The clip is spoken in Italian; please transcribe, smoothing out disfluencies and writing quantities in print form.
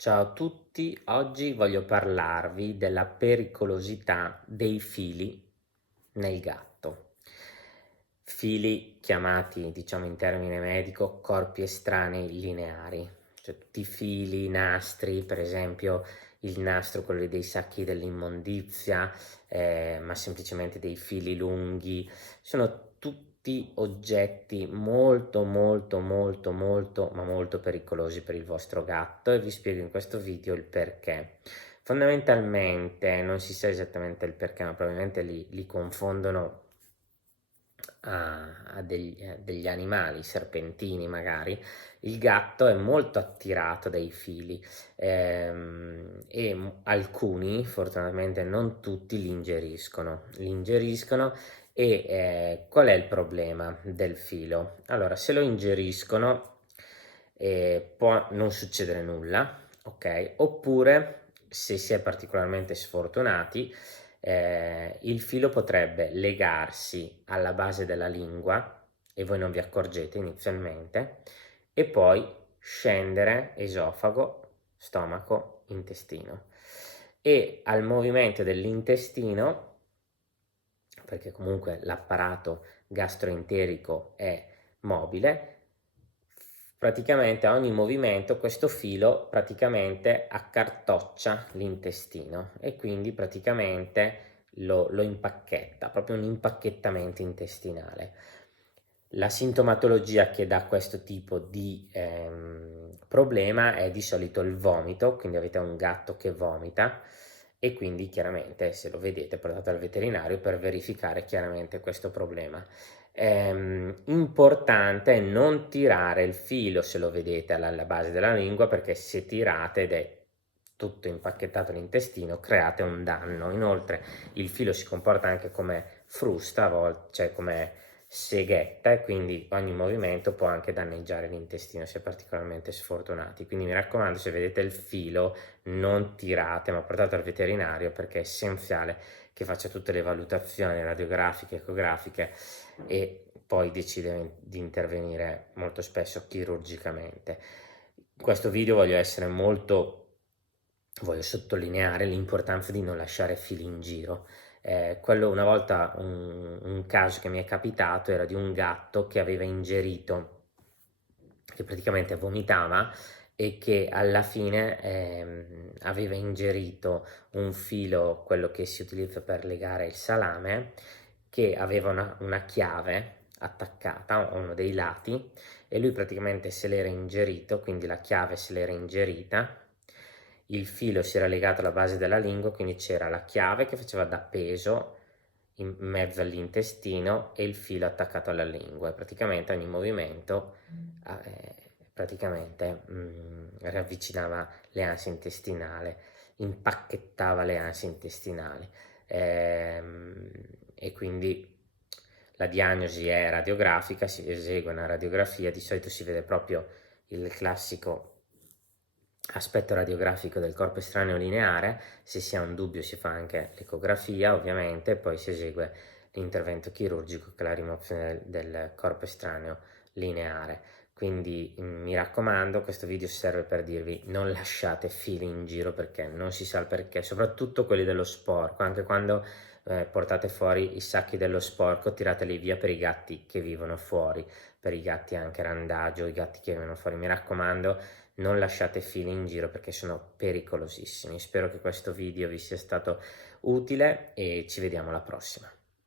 Ciao a tutti, oggi voglio parlarvi della pericolosità dei fili nel gatto. Fili chiamati, diciamo in termine medico, corpi estranei lineari, cioè tutti i fili, nastri, per esempio il nastro, quello dei sacchi dell'immondizia, ma semplicemente dei fili lunghi, sono tutti oggetti molto ma molto pericolosi per il vostro gatto e vi spiego in questo video il perché. Fondamentalmente non si sa esattamente il perché, ma probabilmente li confondono a degli animali, serpentini magari. Il gatto è molto attirato dai fili e alcuni, fortunatamente non tutti, li ingeriscono e qual è il problema del filo? Allora, se lo ingeriscono può non succedere nulla, ok? Oppure, se si è particolarmente sfortunati, il filo potrebbe legarsi alla base della lingua e voi non vi accorgete inizialmente e poi scendere esofago, stomaco, intestino e al movimento dell'intestino, perché comunque l'apparato gastroenterico è mobile, praticamente a ogni movimento questo filo praticamente accartoccia l'intestino e quindi praticamente lo impacchetta, proprio un impacchettamento intestinale. La sintomatologia che dà questo tipo di problema è di solito il vomito, quindi avete un gatto che vomita e quindi chiaramente se lo vedete portate al veterinario per verificare chiaramente questo problema. Importante non tirare il filo se lo vedete alla base della lingua, perché se tirate ed è tutto impacchettato all'intestino create un danno. Inoltre il filo si comporta anche come frusta a volte, cioè come seghetta, e quindi ogni movimento può anche danneggiare l'intestino se particolarmente sfortunati. Quindi mi raccomando, se vedete il filo non tirate, ma portate al veterinario, perché è essenziale che faccia tutte le valutazioni radiografiche, ecografiche e poi decide di intervenire molto spesso chirurgicamente. In questo video voglio sottolineare l'importanza di non lasciare fili in giro. Quello una volta, un caso che mi è capitato era di un gatto che aveva ingerito, che praticamente vomitava e che alla fine aveva ingerito un filo, quello che si utilizza per legare il salame, che aveva una chiave attaccata a uno dei lati e lui praticamente se l'era ingerito, quindi la chiave se l'era ingerita, il filo si era legato alla base della lingua, quindi c'era la chiave che faceva da peso in mezzo all'intestino e il filo attaccato alla lingua e praticamente ogni movimento riavvicinava le ansie intestinali, impacchettava le ansie intestinali e quindi la diagnosi è radiografica, si esegue una radiografia, di solito si vede proprio il classico aspetto radiografico del corpo estraneo lineare, se si ha un dubbio si fa anche l'ecografia ovviamente, poi si esegue l'intervento chirurgico che è la rimozione del corpo estraneo lineare. Quindi mi raccomando, questo video serve per dirvi non lasciate fili in giro, perché non si sa il perché, soprattutto quelli dello sporco, anche quando portate fuori i sacchi dello sporco tirateli via per i gatti che vivono fuori, per i gatti anche randagio, i gatti che vivono fuori, mi raccomando non lasciate fili in giro perché sono pericolosissimi. Spero che questo video vi sia stato utile e ci vediamo alla prossima.